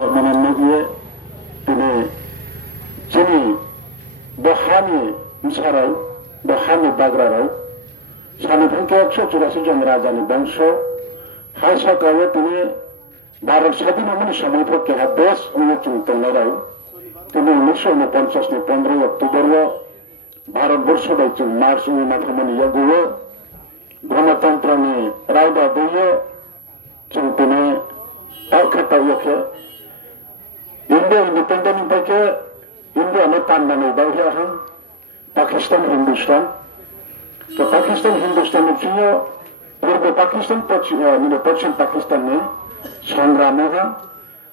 Menanamnya ini sini bahani musarau bahani bagrarau sani pangke 184 জন রাজানি বংশ হাসা কায়ে তিনি ভারত স্বাধীন হওয়ার সময় থেকে বেশ উন্নতরাও তিনি 1949 নি 15 অক্টোবর ভারতবর্ষ দায়িত্ব মার্চ মাথামনি ইয়াগুলো গণতন্ত্র নি রায়দা দিয়ে তিনি তারখাতা ইয়েকে India independent থেকে India ने पांडाने बाहर हैं पाकिस्तान हिंदुस्तान तो पाकिस्तान हिंदुस्तान में फिर पूर्व पाकिस्तान पश्चिम पाकिस्तान में संग्राम है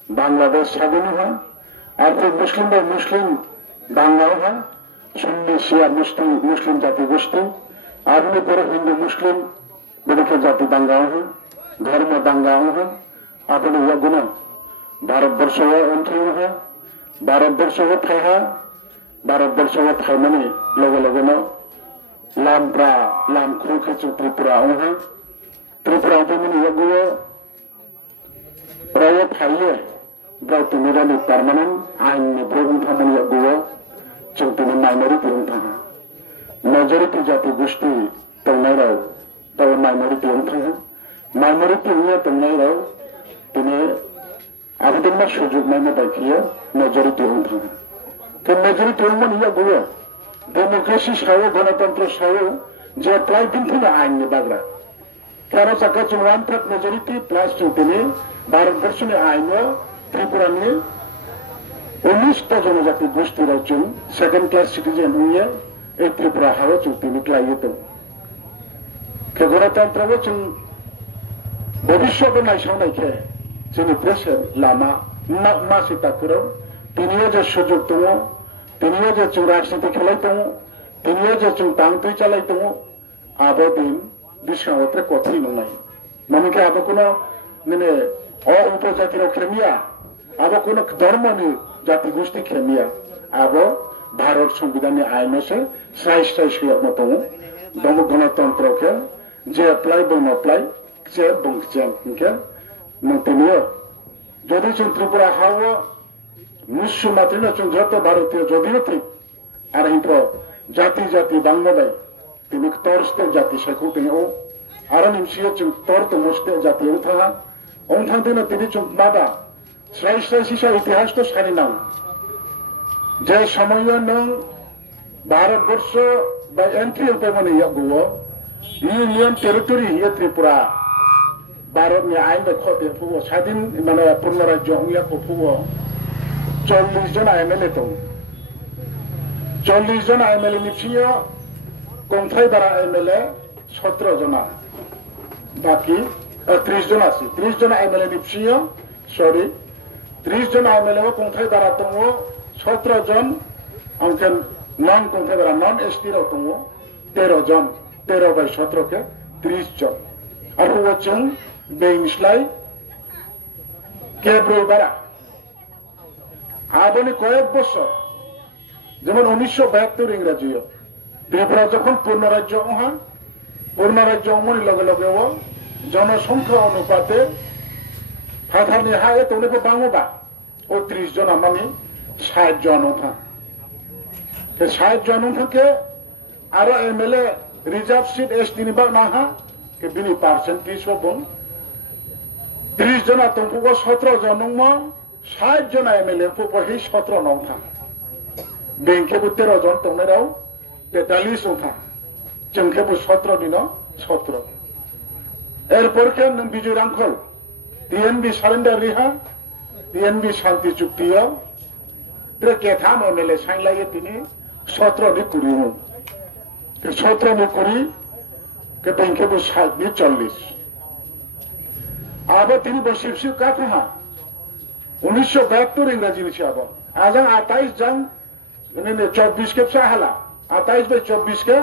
बांग्लादेश स्वाधीन है और फिर मुस्लिम बांग्लादेश है सुन्नी शिया मुस्लिम जाति गोष्ठी आदमी पर हिंदू मुस्लिम बड़े जाति दंगाओं है धर्म दंगाओं है अपने यह गुना भारतवर्ष अंतरिम है भारतवर्ष फाया भारतवर्ष फाइमानी लगे लामप्रा लाम खुखे त्रिपुरा है त्रिपुरा मैंने यगो प्राय फाइए गावती मिरानी परमानेंट आइन उठामन यगो जों माइनरिटी उठा मेजरिटी जाति गोष्ठी तंगनाय तब माइनरिटी उठा माइनरिटी तंगनाय आवेदन सुजोग नायनो बायदियै मेजरिटी उठा तो मेजरिटी उमन यगो डेमोक्रेसी सायाव गणतंत्र सायाव जे प्लाय बिनथुना आइननि बाग्रा कारण जाका जों 1/3 मेजरिटी प्लस जों दिनै भारतवर्षनि आइनाव त्रिपुरानि 19 जनजाति गोष्ठी रायजों सेकेंड क्लास सिटिजेन हुए ए त्रिपुरा हाव जों दिनै लायो दं के गणतंत्रआव जों भविष्यखौ नायसावनायखे जोंनि प्रेसार लामा मासि ताखोराव दिनैयाव जे सुजुग दङ दिनैयाव जे जों राजनीति खेलाय दङ दिनैयाव जे जों बांतै चालाय दङ आबो दिन बिसावत्रे कथि नंनाय मानोके आबो कोनो माने उपजातिराव खेमिया आबो कोनो धर्मनि जाति गोष्ठी खेमिया आबो भारत संविधाननि आइनसे साइज होयामो दङ गणतन्त्रके जे अप्लाय दङ अप्लाय जे बंगजेन के नोंथांनियो যদি जों त्रिपुरा हाव निश्चय मात्रेनो जों जत भारतीय जदिनो ठीक आरो हिंथ्र जाति जाति बांगबाय दिनै तोरस्ते जाति सायखौ दिनै आरो निमसियो जों तोर तमस्ते जाति उन्थांदिनो दिनै जों माबा स्राय सिसा इतिहास तो सारिनां जे समय नों भारतवर्ष बा एंट्री होबाय यगो यूनियन टेरिटरी हिय त्रिपुरा भारत में आइन खोटे फुओ स्वाधीन माने पूर्ण राज्य हुआ को फुओ 40 जन एमएलए दं 40 जन एमएलए निफियो कंथाई बारा एमएलए 17 जना बाकी 30 जन आसी 30 जन एमएलए निफियो सॉरी 30 जन एमएलए कंथाई बारा दङ 17 जन अंके नन कंथाई बारा नन एसटी राव दङ 13 जन 13 बाय 17 के 30 जन आरो जों बेंसलाय केब्रय बारा आबोनि कयेक बছর যেমন 1972 इंराजियाव त्रिपुरा যখন पूर्ण राज्य लगे लगे जनसंख्या अनुपाते फाथारनि हाये तौनोबो बाङोबा 30 जना माने 60 जन उठा के 60 जन उठाके आरो एमएलए रिजर्व सीट एसटी नि बा नाहा के बिनि परसेंटेज बं 30 जना तंफुगो 17 जन 60 जना एमएलए फुगो 17 नंथा बेंकेबो 13 जन तंनायाव 43 उठा जोंखेबो 17 दिनो 17 एरपर के नों बिजय रांखल टीएनबी सरेंडर रिहा टीएनबी शांति चुक्तियाव त्रे केथाम एमएलए साइलायो दिनै 17 नि कुरिमु के 17 नि कुरि के बेंकेबो 60 नि 40 आबो तीन बसिबसि काफा 1972 इंराजी निसे आबो आजां 28 जन ने 24 के साहाला 28 बाय 24 के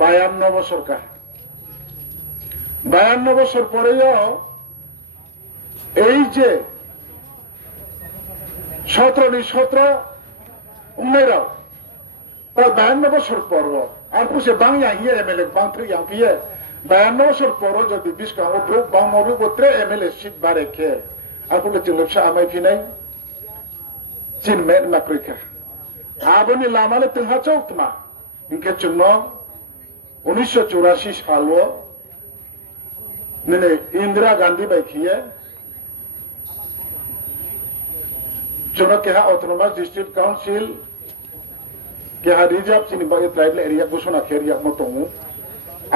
52 বছর का 52 বছর পরেও এই যে 17 নি 17 উন্নয়রাও 52 বছর পর আর পুষে বাংলা হিয়ে এমএলএ বাংত্রি ইয়াকিয়ে 52 বছর পর যদি বিস্কা ও ব্রুক বাংমরু গোত্রে এমএলএ সিট বাড়ে কে आपने चिल्लसा आमाय फिनाय चिन में माक्रिका आबोनी लामाले तुहा चौकमा इनके चुनो 1984 सालो ने इंदिरा गांधी बाइकिए चुनो के हा ऑटोनोमस डिस्ट्रिक्ट काउंसिल के हा रिजर्व चिनी बागे ट्राइबल एरिया घोषणा केरिया मतों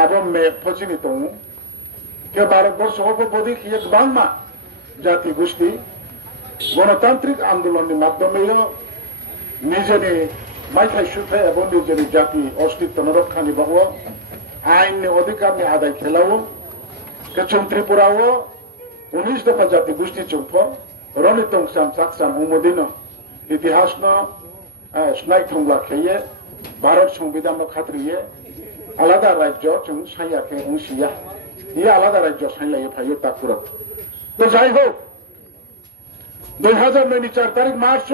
आबो में फचिनी तों के भारतवर्ष हो बोधी किए बांगमा जाति गोष्ठी गणतांत्रिक आंदोलन माध्यमे निजेनि माइथाय सुथाय एवं निजेनि जाति अस्तित्व रक्षानि बावो आईन अधिकार आदाय खेलावो के चुम त्रिपुरावो 19 दफा जाति गोष्ठी चुम्फो रनि तंगसाम साक्साम उमोदिनो इतिहास न स्नाय थंगला खेये भारत संविधान खात्रिये आलादा राज्य चुम साया के उंसिया ये आलादा राज्य साइलाये फायो ताकुरा तो जाय हो 2004 तारीख मार्च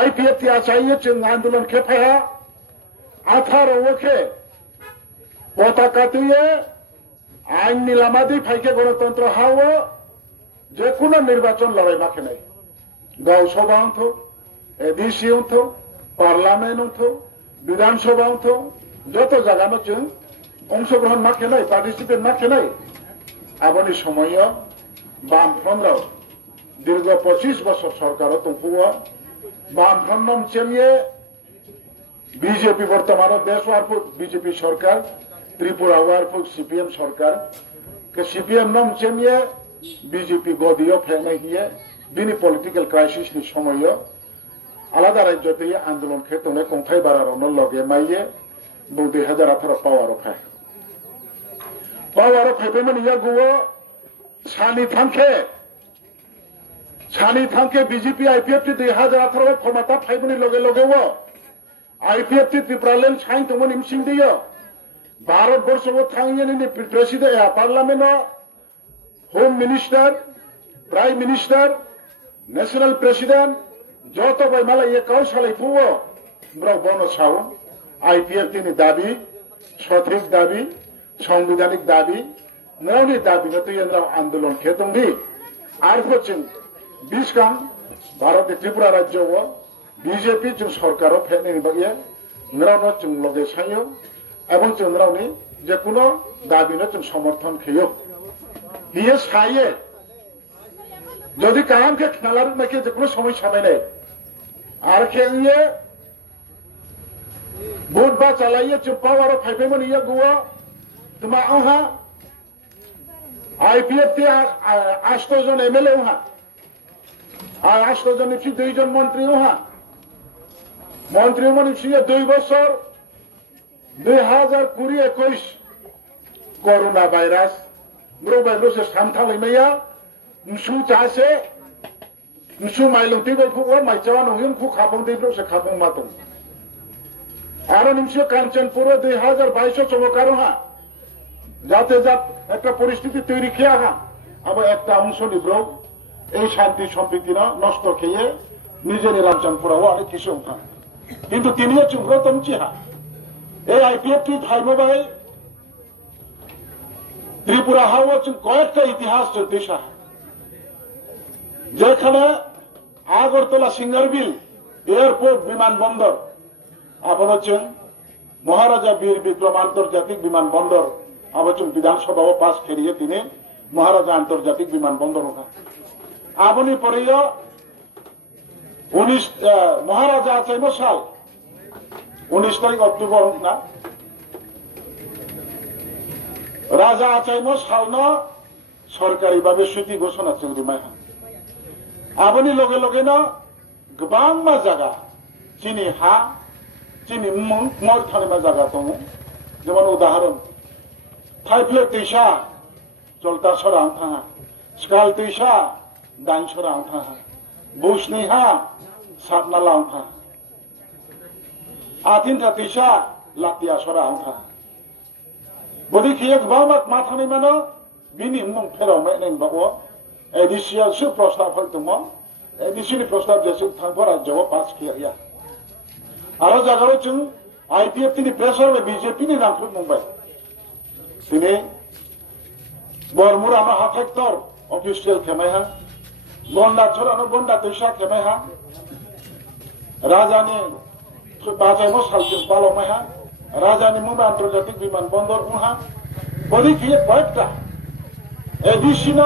आईपीएफ आचार्य चिन्ह आंदोलन के फया 18 के पताका आईन नीलामादी फाइके गणतंत्र हाव जेकुनो निर्वाचन लड़ाई माखे नहीं गाँव सभा थो एडीसी थो पार्लामेंट थो विधानसभा थो जो जगह में जों अंशग्रहण माखे नहीं पार्टिसिपेट माखे नहीं आबोनी समय बामफ्रम दीर्घ 25 बছর सरकार तुमको बामफ्रम चलिए बीजेपी बर्तमान देश बीजेपी सरकार त्रिपुरा सीपीएम सरकार के सीपीएम नम चलिए बीजेपी गदियो फेंकना हिए बिनी पॉलिटिकल क्राइसिस नि समय आलादा राज्य ते आंदोलन के तने कंथाय बारा रनो लगे माइए 2018 पावर फाइव में या गुवो सानी थांखे बीजेपी आईपीएफ 2018 फॉर्मेटा फाइवनि लगे लगे वो आईपीएफ त्रिपुरालैंड साइन तो मन इमसिंग दियो भारत वर्ष वो थांगे president parliament home minister prime minister national president जो तो भाई माला ये कौ साले फुवो ब्रो बोनो साउ आईपीएफ नि दाबी सठिक दाबी संवैधानिक दाबी नौनि दाबी न तो ये आंदोलन खेतुंगी आरफोचिन 20 गांव भारत त्रिपुरा राज्य वो बीजेपी जो सरकार फेंकने बगिए नरावनो जों लगे सायो एवं जों नरावनि जेकुनो दाबिनो जों समर्थन खेयो हिये साये जदि काम के खनालार में के जेकुनो समय सामायनाय आर खेये भोट बा चलाइए जो पावर फाइव में ये गुवा तुमा आहा आईपीएफ ते 8 जन एमएलए वहां 8 जन 2 जन मंत्री वहां मंत्री मनुष्य 2 বছর 2020-21 कोरोना भाइरस ब्रो भाइरस सामथालै मैया नसु चासे नसु माइलंती बायफुवा माइचावा नहिन खु खापं दैब्रो से खापं मातों आरो निमसो कांचनपुर 2022 चमकारो हा जाते जात একটা পরিস্থিতি তৈরি কিয়া হা আবার একটা অংশ নিব্রো এই শান্তি সম্প্রীতি নষ্ট খেয়ে নিজের রামচন্দ্রপুরাও অনেক কিছু উঠা কিন্তু তিনিও চুম্র তমচি হা এই আইপিএফ টি ভাইবাই ত্রিপুরা হাওয়া কয়েকটা ইতিহাস দেশা যেখানে আগরতলা সিঙ্গারবিল এয়ারপোর্ট বিমানবন্দর আবার হচ্ছেন মহারাজা বীর বিক্রম আন্তর্জাতিক বিমানবন্দর আবার বিধানসভাও পাস খেলিয়ে তিনি মহারাজা আন্তর্জাতিক বিমানবন্দর ওঠা আবনি পরেও 19 মহারাজা আচাইম সাল 19 তারিখ অক্টোবর না রাজা আচাইম সাল ন সরকারি ভাবে ছুটি ঘোষণা চলবে মাইহা আবনি লগে লগে না গোবাং মা জায়গা চিনি হা চিনি মল থানিমা জায়গা দङ যেমন উদাহরণ थाइफ्ले दैसा जलता सरा थाङा स्काल दैसा दाइन सरा थाङा बुसनि हा साबना लां थाङा आथिनथा दैसा लातिया सरा थाङा बदि खिया गोबां मा थानाय मानो बिनि मुं फेराव मैनाय बावो एडिसिया सु प्रस्ताव फल दङ एडिसिनि प्रस्ताव जेसु थांबो राज्यआव पास किया आरो जागाव जों आईपीएफ नि प्रेसार बीजेपी नि नामखौ बुंबाय दिनै बरमुरा हाफेक्टर अफिसियेल खेमायहा গন্ডা ছড়ানো গন্ডা তৈসা খেমাই হা রাজানি বাজাইমো সালজুক পালমাই হা রাজানি মুম্বাই আন্তর্জাতিক বিমানবন্দর উহা বলি খিয়ে কয়েকটা এডিশন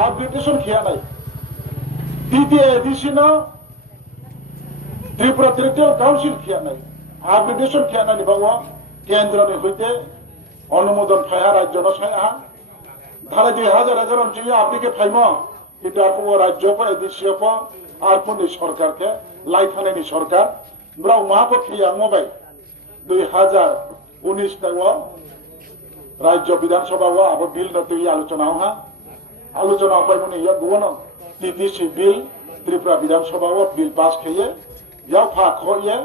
আরবিট্রেশন খেয়া নাই দ্বিতীয় এডিশন ত্রিপুরা টেরিটোরিয়াল কাউন্সিল খেয়া নাই আরবিট্রেশন খেয়া নাই বাবা কেন্দ্রনি হইতে অনুমোদন ফাইহা রাজ্য নসাইহা ধারা 2000 অঞ্চলে আপনিকে ফাইম কিন্তু আপনি রাজ্য এদেশীয় আর কোন সরকারকে লাইথানি সরকার ব্রাউ মহাপক্ষিয়া মোবাইল 2019 রাজ্য বিধানসভা আবার বিল তৈরি আলোচনা আলোচনা পাইমনি ইয়া গুবন টিটিসি বিল ত্রিপুরা বিধানসভা বিল পাস খেয়ে ইয়াও ফা খয়ে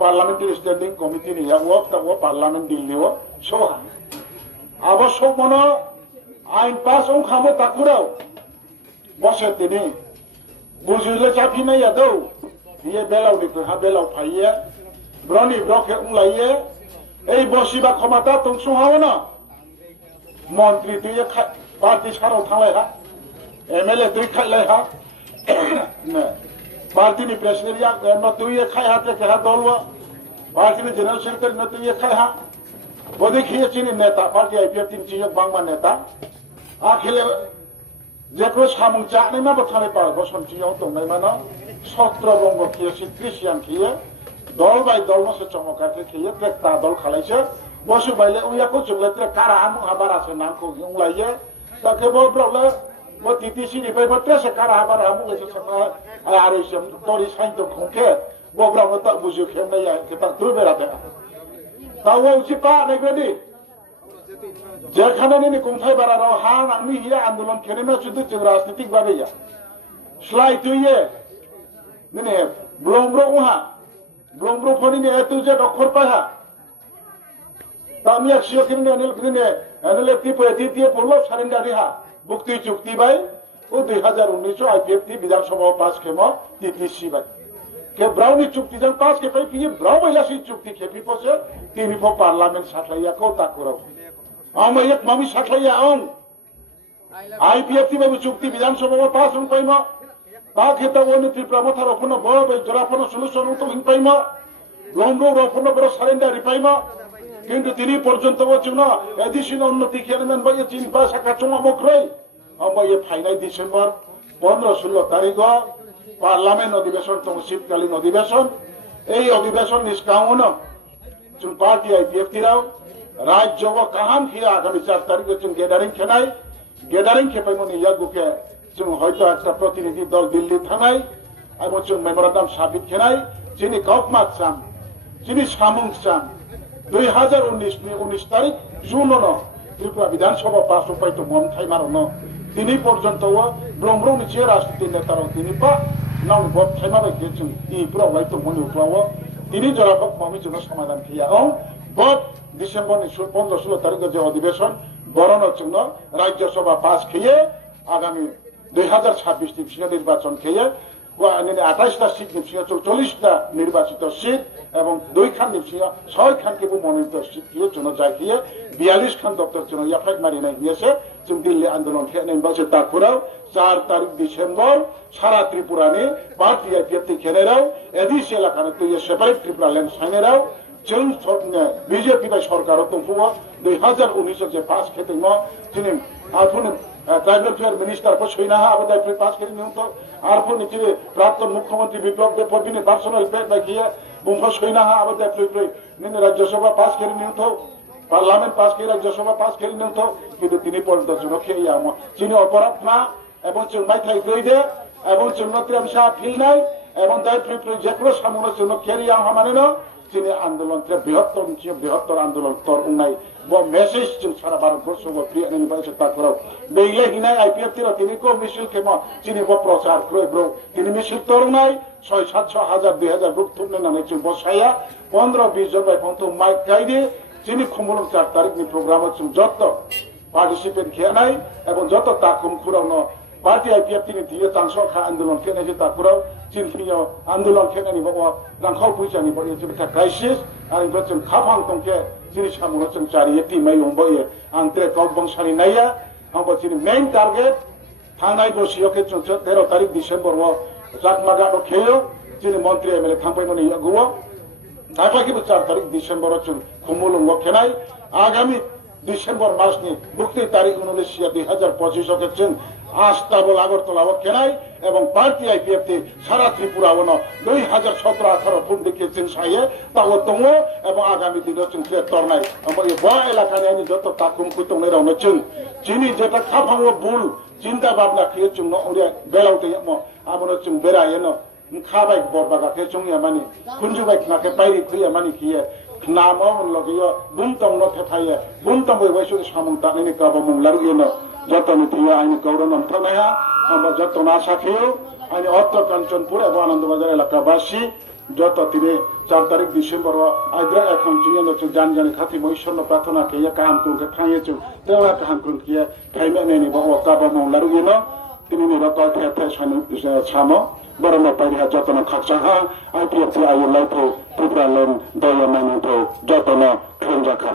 পার্লামেন্টারি স্ট্যান্ডিং কমিটি নি ইয়াও পার্লামেন্ট বিল নিও সহা আবশ্যক মন আইন পাস খামো তাকুরাও বসে তিনি বুঝলে চাপি নাই আদৌ ইয়ে বেলাও নিতে হা বেলাও ফাইয়ে ব্রনি ব্রকে উলাইয়ে এই বসিবা ক্ষমতা তংসু হাও না মন্ত্রী তুই পার্টি সারাও থাকলাই হা এমএলএ তুই খাইলাই হা পার্টিনি প্রেসিডেন্ট তুই খাই হাতে কেহা দলবা পার্টিনি জেনারেল সেক্রেটারি তুই খাই হা বদি খেয়েছিনি নেতা পার্টি আইপিএফ তিন চিজক বাংলা নেতা আখিলে যেকো সামুং চাকনি মাবো থানে পার বসন চিয়াও দंनाय मानो सत्रबंग खेয়েছি ক্রিশ্চিয়ান খেয়ে দল বাই দল মসে চমকাকে খেয়ে একটা দল খালাইছে বসু বাইলে উইয়াকো চুগলেতে কারা আমু আবার আছে নামকো উলাইয়ে তাকে বললে ও টিটিসি নিপাই বট্রেসে কারা আবার আমু গেছে সমা আর এই তরি সাইন্ত খোকে ববরা মত বুঝু খেমনাইয়া কেতা দুবেরাতে তাও উচি পা নেগদি যেখানে নিনি কোথায় বাড়ারও হান আমি হিয়া আন্দোলন খেলে না শুধু রাজনৈতিক ভাবে যা স্লাই তুইয়ে নিনে ব্রহ্মব্র উহা ব্রহ্মব্র ফনিনে এত যে অক্ষর পাহা তামি একশো কিনে নিনে এনলে টিপে দ্বিতীয় পড়লো সারেন্ডার রিহা মুক্তি চুক্তি বাই ও 2019 আইপিএফটি বিধানসভা পাস খেমো টিটিসি বাই के ब्राउनी चुक्ति जन पास के पाई कि ब्राउ महिलासी चुक्ति खेपी पोसे टीवी फो पार्लियामेंट साथलाइया को ताकुरो आम एक मामी साथलाइया आउन आईपीएफटी में चुक्ति विधानसभा में पास होन पाइमा ता खेता वने त्रिपुरा मथा रफनो बय जराफनो सल्यूशन तो हिन पाइमा लोमरो रफनो बरो सारेंडर रिपाइमा किंतु तिनी पर्यंत वचुन एडिशनल उन्नति खेलमेन बाय चिन पासा काचमा मक्रै आम ये फाइनाल डिसेम्बर 15-16 तारिख पार्लामेंट अधिवेशन तो शीतकालीन अधिवेशन এই অধিবেশন নিষ্কামন চুন পার্টি আইপিএফটি রাও রাজ্য কাহাম খিয়া আগামী 4 তারিখে চুন গেদারিং খেপাইমনি ইয়াগুকে চুন হয়তো একটা প্রতিনিধি দল দিল্লি থানায় এবং চুন মেমোরান্ডাম সাবিত খেনাই যিনি গভমাত চান যিনি সামুং চান 2019 তারিখ জুন ত্রিপুরা বিধানসভা পাস উপায় তো মন থাই মারন তিনি পর্যন্ত ব্রহ্মব্র নিচে রাজনীতি নেতারাও তিনি পা নাম বট থাইমাবে গেছুন এই পুরো হয়তো মনে উঠলাও তিনি জরাফক মামি জন্য সমাধান খিয়াও বট ডিসেম্বর 15-16 তারিখে যে অধিবেশন বরণের জন্য রাজ্যসভা পাস খেয়ে আগামী 2026 নির্বাচন নির্বাচন খেয়ে 28টা সিট নির্বাচিত 40টা নির্বাচিত সিট এবং 2 খান নির্বাচিত 6 খানকে মনোনীত সিট দিয়ে জন্য যায় খেয়ে 42 খান দপ্তর জন্য এফআইআর মারি নাই দিয়েছে जों दिल्ली आंदोलन खेने बासे ताकुराव 4 तारीख डिसेम्बर सारा त्रिपुरा ने पार्टी आईपीएफटी खेनेराव एडिसी एलाकाने तो ये सेपारेट त्रिपुरा लैंड साइनेराव जों बीजेपी बाय सरकार दंफुवा 2019 जे पास खेते न जों आफुन ट्राइबल फेयर मिनिस्टर को सैना हा अब दाय पास खेनि न तो आरफुन तिरे प्राक्तन मुख्यमंत्री विप्लव देवपर्दी ने पर्सनल पेट बाकिया बुंफा सैना हा अब दाय ने राज्यसभा पास खेनि न तो पार्लामेंट पास के राज्यसभा पास खेल नहीं तो किंतु তিনি পর্যন্ত জন্য খেয়ে আমো যিনি অপরাধ না এবং চুমাই থাই কইদে এবং চুন্নতি আমসা ফিল নাই এবং দায় ফ্রি যে কোনো সামনের জন্য খেরি আম মানে না তিনি আন্দোলনকে বৃহত্তর আন্দোলন তর উনাই ব মেসেজ जों সারা ভারতবর্ষ ব ফ্রি এনে বাইছে তা করো বেইলে হিনাই আইপিএফটি র তিনি কো মিছিল কেমা তিনি ব প্রচার করে ব্রো তিনি মিছিল তর নাই 600-700 হাজার 2000 বুক তুলনে না নেচুন বসাইয়া 15-20 জন বাই পন্ত মাইক গাইদে যিনি খুমলং 4 তারিখনি প্রোগ্রাম চুন যত পার্টিসিপেট খেনাই এবং যত তাকুম খুরানো পার্টি আইপিএফটি নি দিয়ে তাংসখা আন্দোলন খেনে যে তাকুরাও চিনফিও আন্দোলন খেনানি বাবা রাংখাও পয়সানি বড় একটা ক্রাইসিস আর বচন খাফাং তংকে যিনি সামনে চুন চারি এটি মাই অম্বয়ে আন্ত্রে কবং সারি নাইয়া আম বচিনি মেইন টার্গেট थांनाय बोसोराव 13 तारिख डिसेम्बर जाकमागा खेयो जोंनि मन्त्रि एमएलए थांबायमोन गुवा दाख्लैबो 4 तारिख डिसेम्बर जों खुमुलुंग खेनाय आगामी डिसेम्बर मासनि 32 तारिख 2025 जों आस्ताबल আগরতলা खेनाय এবং पार्टी आईपीएफटी सारा त्रिपुरावन 2017-18 पुंडिके जों साये ताव दङ এবং आगामी दिनाव जों तरनाय ओमफ्राय बा एलाकानि जत ताकुम कुतंगै रावनो जों जिनि जेटा खाफाङो बुल चिन्ता भावना खेयो जों ओरे बेलाव दैमो आबनो जों बेरायनो खाबाय बरबागा खे जों यामानि कुनजुबाय नाके बायरि फैया मानि खिये नामो लगियो बुंतंग न थेथाये बुंतंग वैसु सामुं तानि काबो मुंलारु येनो जतनि थिया आइनि गौरव नमथनाया আমরা যত না সাথেও আমি অত্র কাঞ্চনপুর এবং আনন্দবাজার এলাকাবাসী যত তিনি 4 তারিখ ডিসেম্বর আইদ্রা এখন চিনে জান জানি খাতি মৈশন্য প্রার্থনা কে কাহাম কুকে থাইয়েছু তেওয়া কাহাম কুকে থাইমে নেনি বহ কাবা মংলারু ইনো তিনি নিবা কয় থে সামো বরম পাইরা যতন খাকসাহা আইপিএফসি আইলাইফো পুত্রালেন দয়া মানিতো যতন ঠেঞ্জাখা